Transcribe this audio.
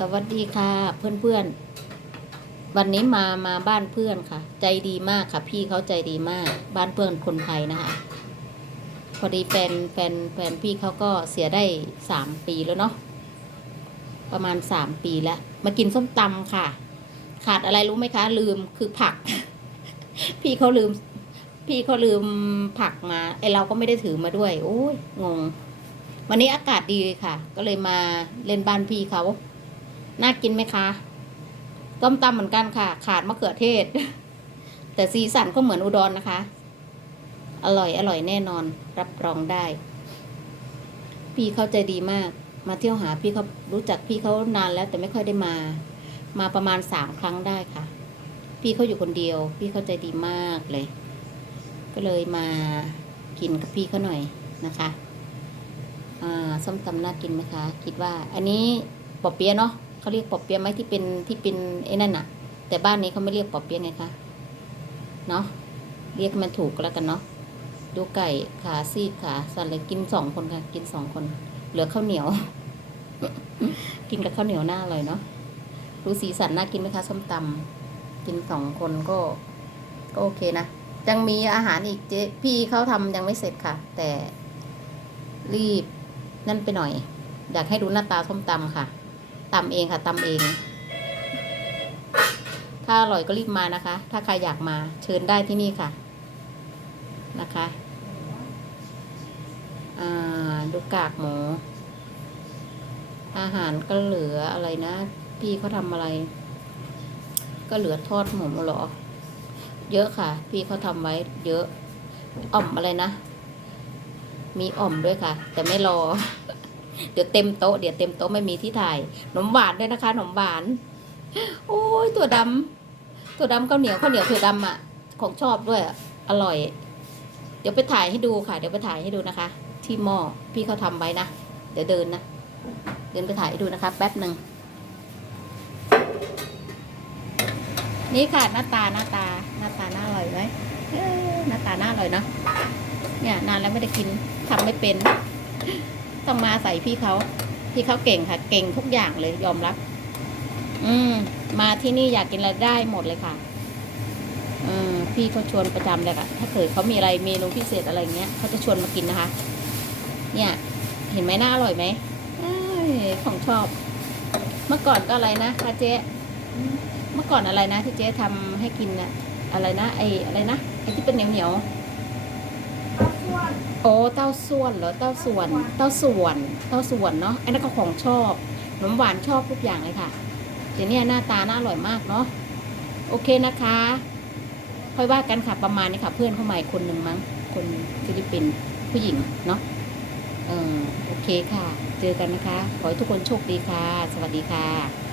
สวัสดีค่ะเพื่อนๆวันนี้มามาบ้านเพื่อนค่ะ ใจดีมากค่ะ พี่เขาใจดีมาก บ้านเพื่อนคนไทยนะคะพอดีแฟนแฟนแฟนพี่เขาก็เสียได้สามปีแล้วเนาะประมาณสามปีแล้ว มากินส้มตำค่ะ ขาดอะไรรู้ไหมคะ ลืมคือผัก พี่เขาลืม พี่เขาลืมผักมาไอเราก็ไม่ได้ถือมาด้วย โอ้ยงง วันนี้อากาศดีค่ะ ก็เลยมาเล่นบ้านพี่เขา น่ากินไหมคะต้มตำเหมือนกันค่ะ ขาดมะเขือเทศ แต่สีสันก็เหมือนอุดรนนะคะ อร่อยอร่อยแน่นอน รับรองได้ พี่เขาใจดีมาก มาเที่ยวหาพี่เขารู้จักพี่เขานานแล้วแต่ไม่ค่อยได้มา มาประมาณสามครั้งได้ค่ะ พี่เขาอยู่คนเดียว พี่เขาใจดีมากเลย ก็เลยมากินกับพี่เขาหน่อยนะคะ อ่าส้มตำน่ากินไหมคะ คิดว่า อันนี้ปอเปี๊ยะเนาะ เขาเรียกปอบเปียะไหมที่เป็นที่เป็นไอ้นั่นอะแต่บ้านนี้เขาไม่เรียกปอบเปียะไงคะเนาะเรียกมันถูกแล้วกันเนาะดูไก่ขาซีกขาสันเลยกินสองคนค่ะ กินสองคน เหลือข้าวเหนียว กินกับข้าวเหนียวหน้าอร่อยเนาะดูสีสันน่ากินไหมคะส้มตำกินสองคนก็ ก็โอเคนะยังมีอาหารอีกเจ๊พี่เขาทำยังไม่เสร็จค่ะ แต่รีบนั่นไปหน่อย อยากให้ดูหน้าตาส้มตำค่ะ ตำเองค่ะตำเอง ถ้าอร่อยก็รีบมานะคะ ถ้าใครอยากมาเชิญได้ที่นี่ค่ะนะคะดูกากหมู อาหารก็เหลืออะไรนะ พี่เขาทำอะไร ก็เหลือทอดหมูหรอ เยอะค่ะ พี่เขาทำไว้ เยอะ อ่อมอะไรนะ มีอ่อมด้วยค่ะ แต่ไม่รอ เดี๋ยวเต็มโต๊ะเดี๋ยวเต็มโต๊ะไม่มีที่ถ่ายขนมหวานด้วยนะคะขนมหวาน โอ้ยตัวดำตัวดำข้าวเหนียวข้าวเหนียวถั่วดำอะ ของชอบด้วยอร่อย เดี๋ยวไปถ่ายให้ดูค่ะ เดี๋ยวไปถ่ายให้ดูนะคะ ที่หม้อพี่เขาทำไว้นะเดี๋ยวเดินนะเดินไปถ่ายให้ดูนะคะ แป๊บหนึ่งนี่ค่ะหน้าตาหน้าตาหน้าตาน่าอร่อยไหมเอ้ยหน้าตาน่าอร่อยเนาะเนี่ยนานแล้วไม่ได้กินทำไม่เป็น ต้องมาใส่พี่เขาพี่เขาเก่งค่ะ เก่งทุกอย่างเลยยอมรับ อืม มาที่นี่อยากกินอะไรได้หมดเลยค่ะ อืมพี่เขาชวนประจำเลยค่ะ ถ้าเกิดเขามีอะไรเมนูพิเศษอะไรเงี้ยเขาจะชวนมากินนะคะ เนี่ย เห็นไหมน่าอร่อยไหมอของชอบ เมื่อก่อนก็อะไรนะคะเจ๊เมื่อก่อนอะไรนะที่เจ๊ทำให้กินน่ะอะไรนะไออะไรนะไอที่เป็นเหนียวเหนียว โอ้เต้าส่วนเหรอเต้าส่วน เต้าส่วน เต้าส่วนเนาะอ้นั่นก็ของชอบขนมหวานชอบทุกอย่างเลยค่ะเดี๋ยวนี้หน้าตาน่าอร่อยมากเนาะโอเคนะคะ ค่อยว่ากันค่ะประมาณนี้ค่ะ เพื่อนเข้ามาคนหนึ่งมั้ง คนฟิลิปปินส์ผู้หญิงเนาะเออโอเคค่ะ เจอกันนะคะ ขอให้ทุกคนโชคดีค่ะ สวัสดีค่ะ